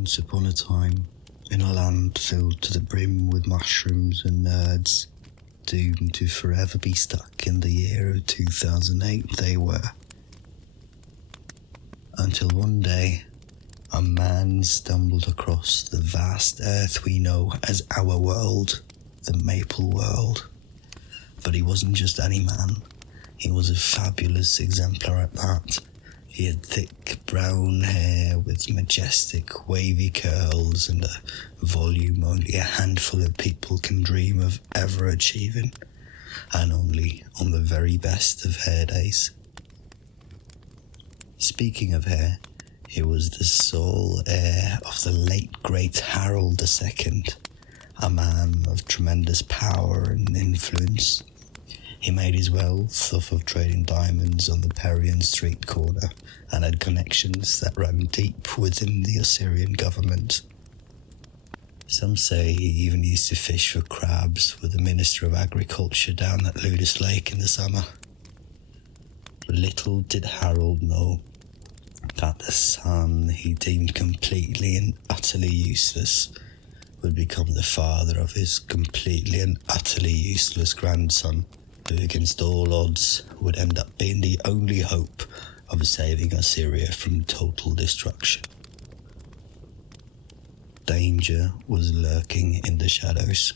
Once upon a time, in a land filled to the brim with mushrooms and nerds, doomed to forever be stuck in the year of 2008 they were. Until one day, a man stumbled across the vast earth we know as our world, the Maple World. But he wasn't just any man, he was a fabulous exemplar at that. He had thick brown hair with majestic wavy curls and a volume only a handful of people can dream of ever achieving, and only on the very best of hair days. Speaking of hair, he was the sole heir of the late great Harold II, a man of tremendous power and influence. He made his wealth off of trading diamonds on the Parian street corner and had connections that ran deep within the Assyrian government. Some say he even used to fish for crabs with the Minister of Agriculture down at Ludus Lake in the summer. But little did Harold know that the son he deemed completely and utterly useless would become the father of his completely and utterly useless grandson, who against all odds would end up being the only hope of saving Assyria from total destruction. Danger was lurking in the shadows.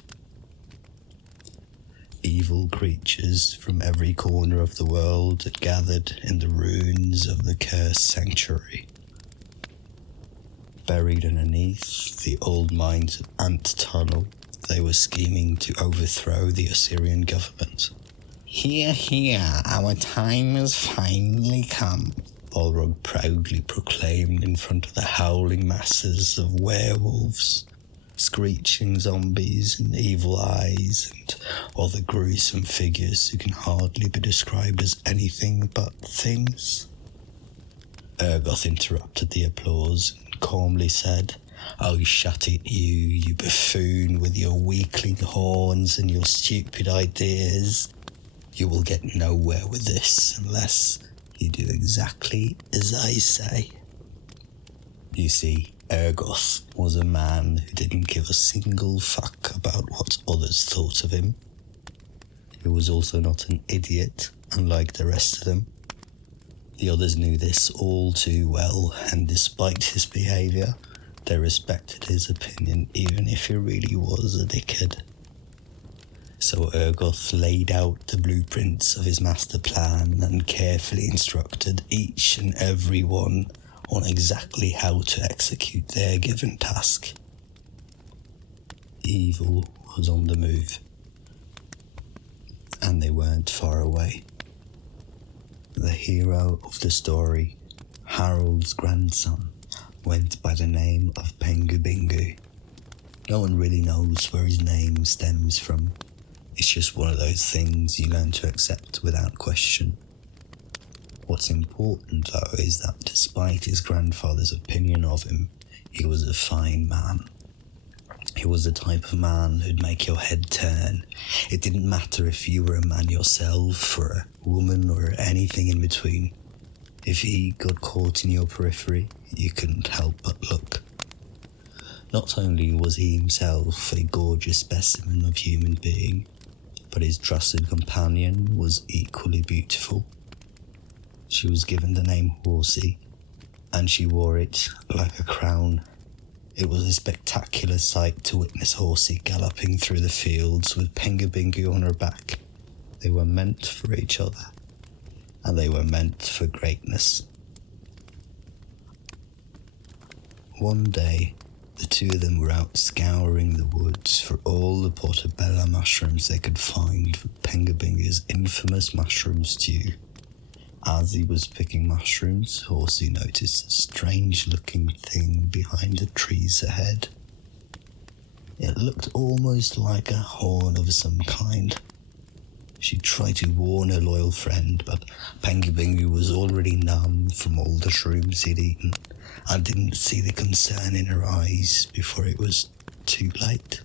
Evil creatures from every corner of the world had gathered in the ruins of the cursed sanctuary. Buried underneath the old mines of Ant Tunnel, they were scheming to overthrow the Assyrian government. "Hear, hear, our time has finally come," Balrog proudly proclaimed in front of the howling masses of werewolves, screeching zombies and evil eyes, and other gruesome figures who can hardly be described as anything but things. Urgoth interrupted the applause and calmly said, "Oh, shut it, you buffoon with your weakling horns and your stupid ideas. You will get nowhere with this unless you do exactly as I say." You see, Urgoth was a man who didn't give a single fuck about what others thought of him. He was also not an idiot, unlike the rest of them. The others knew this all too well, and despite his behaviour, they respected his opinion even if he really was a dickhead. So Urgoth laid out the blueprints of his master plan and carefully instructed each and every one on exactly how to execute their given task. Evil was on the move, and they weren't far away. The hero of the story, Harold's grandson, went by the name of Pengubingu. No one really knows where his name stems from. It's just one of those things you learn to accept without question. What's important, though, is that despite his grandfather's opinion of him, he was a fine man. He was the type of man who'd make your head turn. It didn't matter if you were a man yourself, or a woman, or anything in between. If he got caught in your periphery, you couldn't help but look. Not only was he himself a gorgeous specimen of human being, but his trusted companion was equally beautiful. She was given the name Horsey, and she wore it like a crown. It was a spectacular sight to witness Horsey galloping through the fields with Pengubingu on her back. They were meant for each other, and they were meant for greatness. One day, the two of them were out scouring the woods for all the portobello mushrooms they could find for Pengubingu's infamous mushroom stew. As he was picking mushrooms, Horsey noticed a strange-looking thing behind the trees ahead. It looked almost like a horn of some kind. She tried to warn her loyal friend, but Pengubingu was already numb from all the shrooms he'd eaten, and didn't see the concern in her eyes before it was too late.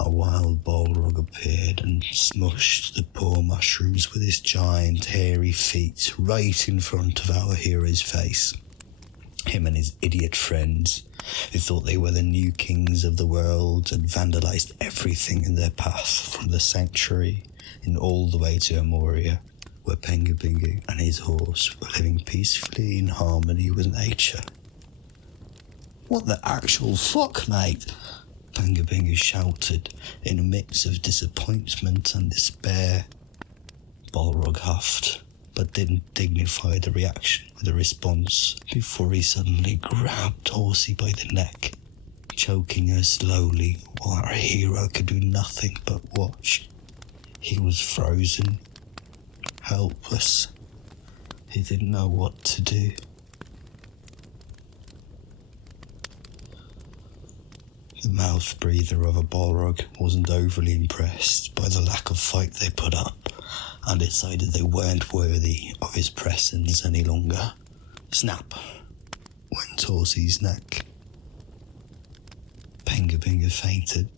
A wild Balrog appeared and smushed the poor mushrooms with his giant hairy feet right in front of our hero's face. Him and his idiot friends, who thought they were the new kings of the world, had vandalised everything in their path, from the sanctuary and all the way to Amoria, where Pengubingu and his horse were living peacefully in harmony with nature. "What the actual fuck, mate?" Pengubingu shouted in a mix of disappointment and despair. Balrog huffed, but didn't dignify the reaction with a response before he suddenly grabbed Horsey by the neck, choking her slowly while our hero could do nothing but watch. He was frozen, helpless. He didn't know what to do. The mouth breather of a Balrog wasn't overly impressed by the lack of fight they put up, and decided they weren't worthy of his presence any longer. Snap went Horsey's neck. Pengubingu fainted,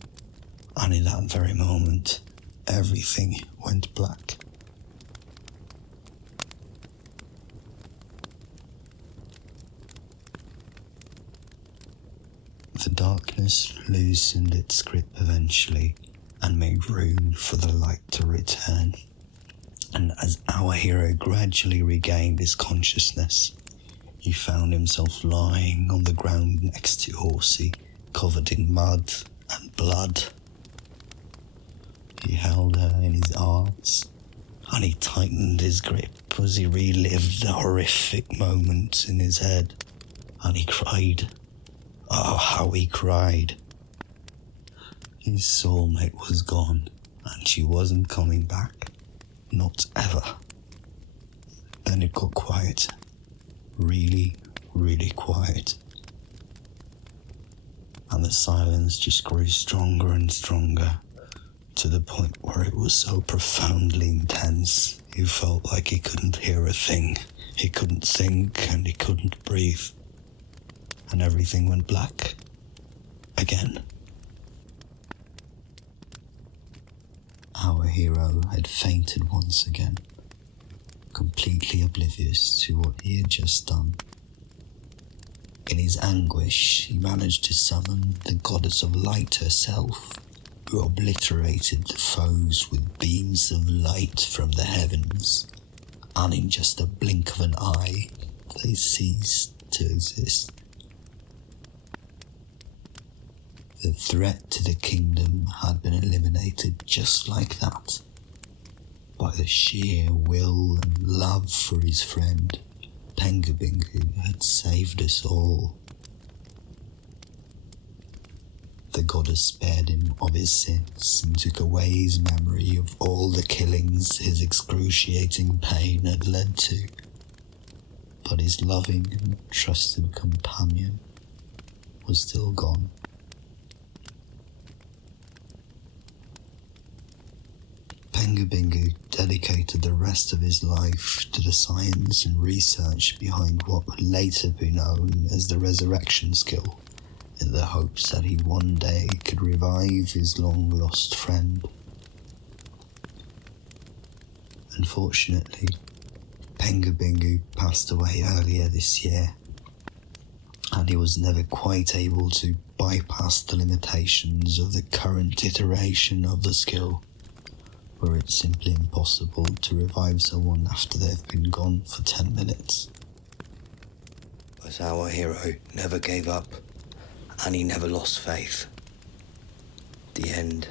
and in that very moment, everything went black. The darkness loosened its grip eventually and made room for the light to return. And as our hero gradually regained his consciousness, he found himself lying on the ground next to Horsey, covered in mud and blood. He held her in his arms, and he tightened his grip as he relived the horrific moments in his head, and he cried. Oh, how he cried. His soulmate was gone, and she wasn't coming back. Not ever. Then it got quiet. Really, really quiet. And the silence just grew stronger and stronger, to the point where it was so profoundly intense, you felt like he couldn't hear a thing. He couldn't think, and he couldn't breathe. And everything went black. Again. Our hero had fainted once again, completely oblivious to what he had just done. In his anguish, he managed to summon the goddess of light herself, who obliterated the foes with beams of light from the heavens, and in just a blink of an eye, they ceased to exist. The threat to the kingdom had been eliminated just like that, by the sheer will and love for his friend. Pengubingu had saved us all. The goddess spared him of his sins and took away his memory of all the killings his excruciating pain had led to. But his loving and trusted companion was still gone. Pengubingu dedicated the rest of his life to the science and research behind what would later be known as the resurrection skill, in the hopes that he one day could revive his long-lost friend. Unfortunately, Pengubingu passed away earlier this year, and he was never quite able to bypass the limitations of the current iteration of the skill, where it's simply impossible to revive someone after they've been gone for 10 minutes. But our hero never gave up, and he never lost faith. The end.